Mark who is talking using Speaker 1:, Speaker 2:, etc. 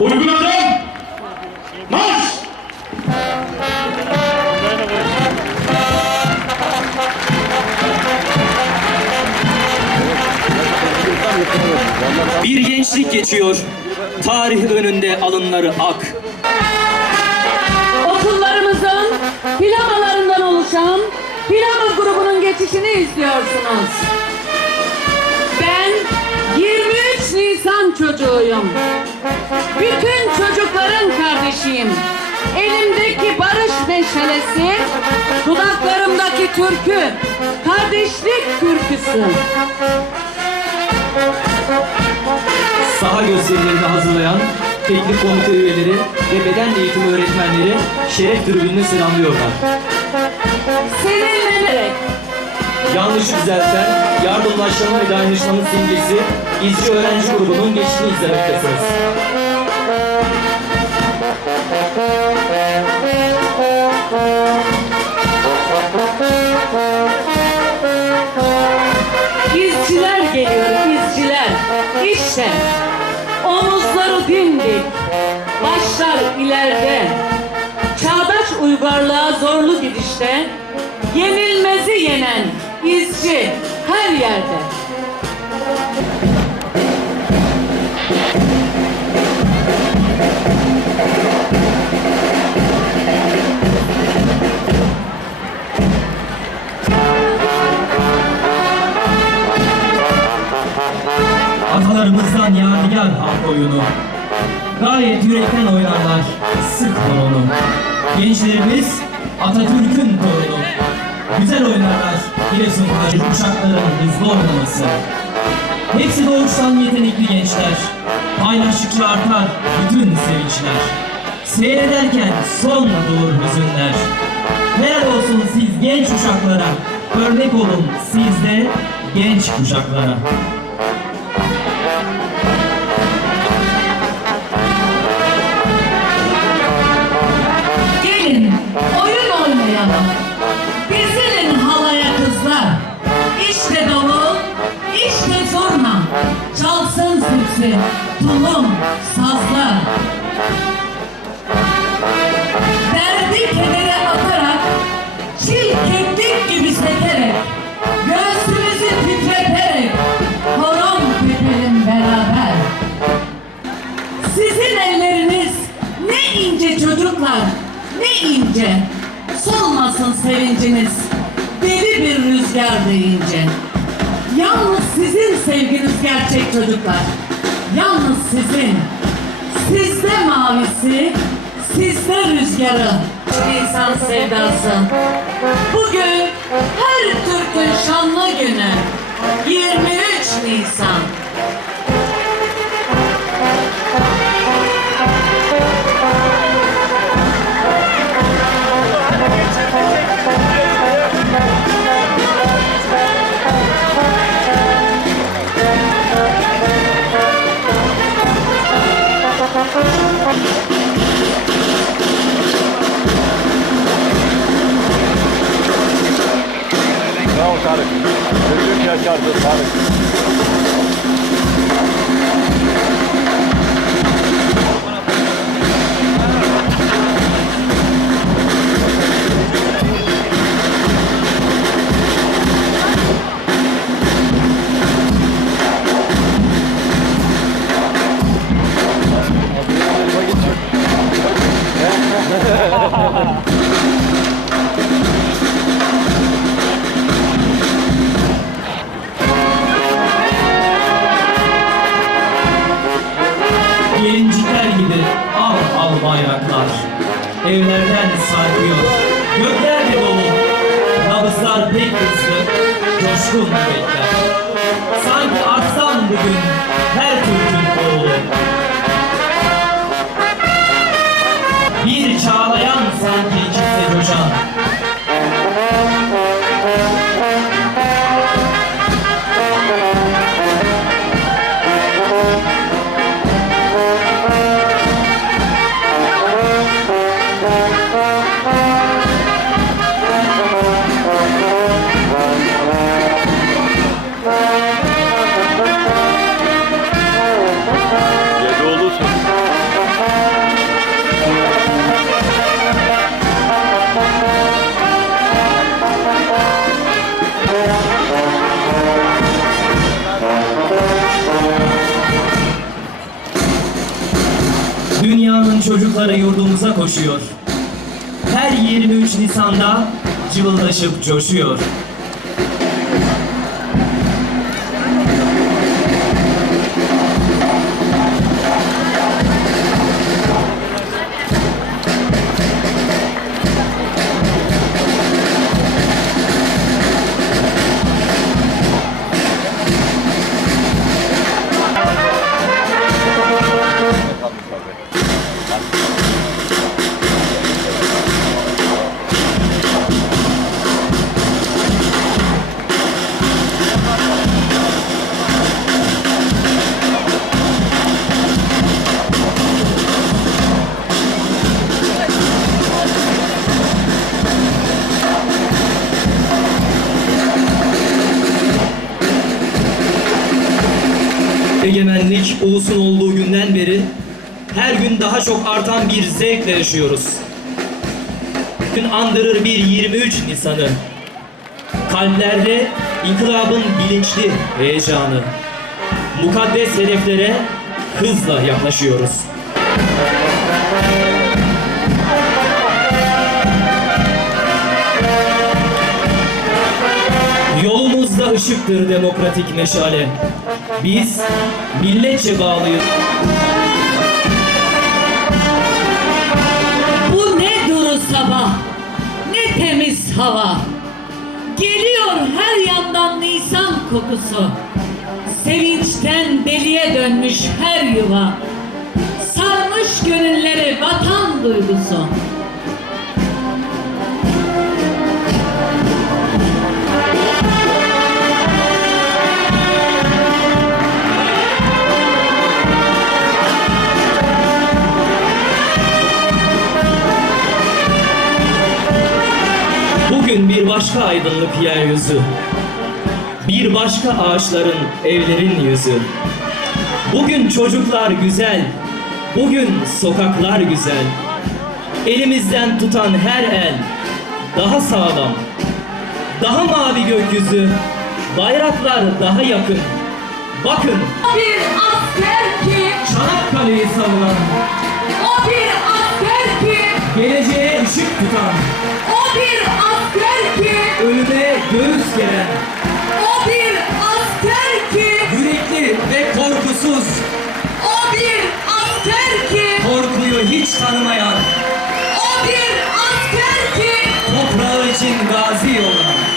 Speaker 1: Uygun adım. Marş.
Speaker 2: Bir gençlik geçiyor. Tarih önünde alınları ak.
Speaker 3: Okullarımızın plamalarından oluşan plama grubunun geçişini izliyorsunuz. Ben 23 Nisan çocuğuyum. Meşalesi, dudaklarımdaki türkü, kardeşlik türküsü.
Speaker 2: Saha gösterilerini hazırlayan teknik komite üyeleri ve beden eğitimi öğretmenleri şeref tribününü selamlıyorlar.
Speaker 3: Sevinmelerek
Speaker 2: Yanlışı düzelten, yardımlaşmanın ve dayanışmanın simgesi İzci Öğrenci Grubu'nun geçişini izlemektesiniz.
Speaker 3: İşte omuzları dimdik, başlar ileride. Çağdaş uygarlığa zorlu gidişte, yenilmezi yenen izci her yerde.
Speaker 2: Oyunu. Gayet yürekten oynarlar sık balonu. Gençlerimiz Atatürk'ün torunu. Güzel oynarlar Giresun Hacı uşakların hızlı oynaması. Hepsi doğuştan yetenekli gençler. Paylaştıkça artar bütün sevinçler. Seyrederken son bulur hüzünler. Helal olsun siz genç uşaklara. Örnek olun siz de genç kuşaklara.
Speaker 3: Zipsi, tulum, sazlar. Derdi kedere atarak, çil keklik gibi sekerek, göğsümüzü titreterek, horon tepelim beraber. Sizin elleriniz ne ince çocuklar, ne ince. Solmasın sevinciniz, deli bir rüzgar deyince. Yalnız sizin sevginiz gerçek çocuklar. Yalnız sizin. Sizde mavisi, sizde rüzgarı. İnsan sevdası. Bugün her Türk'ün şanlı günü. 23 Nisan.
Speaker 4: Büyük yaşardı Tarık.
Speaker 2: Gelincikler Evlerden sarkıyor. Gökler de dolu. Nabızlar pek hızlı. Coşkun bekler. Sanki arslan bugün her Türk'ün oğlu. Çocukları yurdumuza koşuyor. Her 23 Nisan'da cıvıldaşıp coşuyor. Egemenlik ulusun olduğu günden beri her gün daha çok artan bir zevkle yaşıyoruz. Gün andırır bir 23 Nisan'ı. Kalplerde inkılabın bilinçli heyecanı. Mukaddes hedeflere hızla yaklaşıyoruz. Yolumuzda ışıktır demokratik meşale. Biz milletçe bağlıyız.
Speaker 3: Bu ne duru sabah, ne temiz hava. Geliyor her yandan nisan kokusu. Sevinçten deliye dönmüş her yuva. Sarmış gönülleri vatan duygusu.
Speaker 2: Başka aydınlık yeryüzü. Bir başka ağaçların, evlerin yüzü. Bugün çocuklar güzel. Bugün sokaklar güzel. Elimizden tutan her el daha sağlam. Daha mavi gökyüzü. Bayraklar daha yakın. Bakın
Speaker 3: Bir asker ki,
Speaker 2: Çanakkale'yi savunan,
Speaker 3: o bir
Speaker 2: geleceğe ışık tutan,
Speaker 3: o bir asker ki,
Speaker 2: ölüme göğüs geren,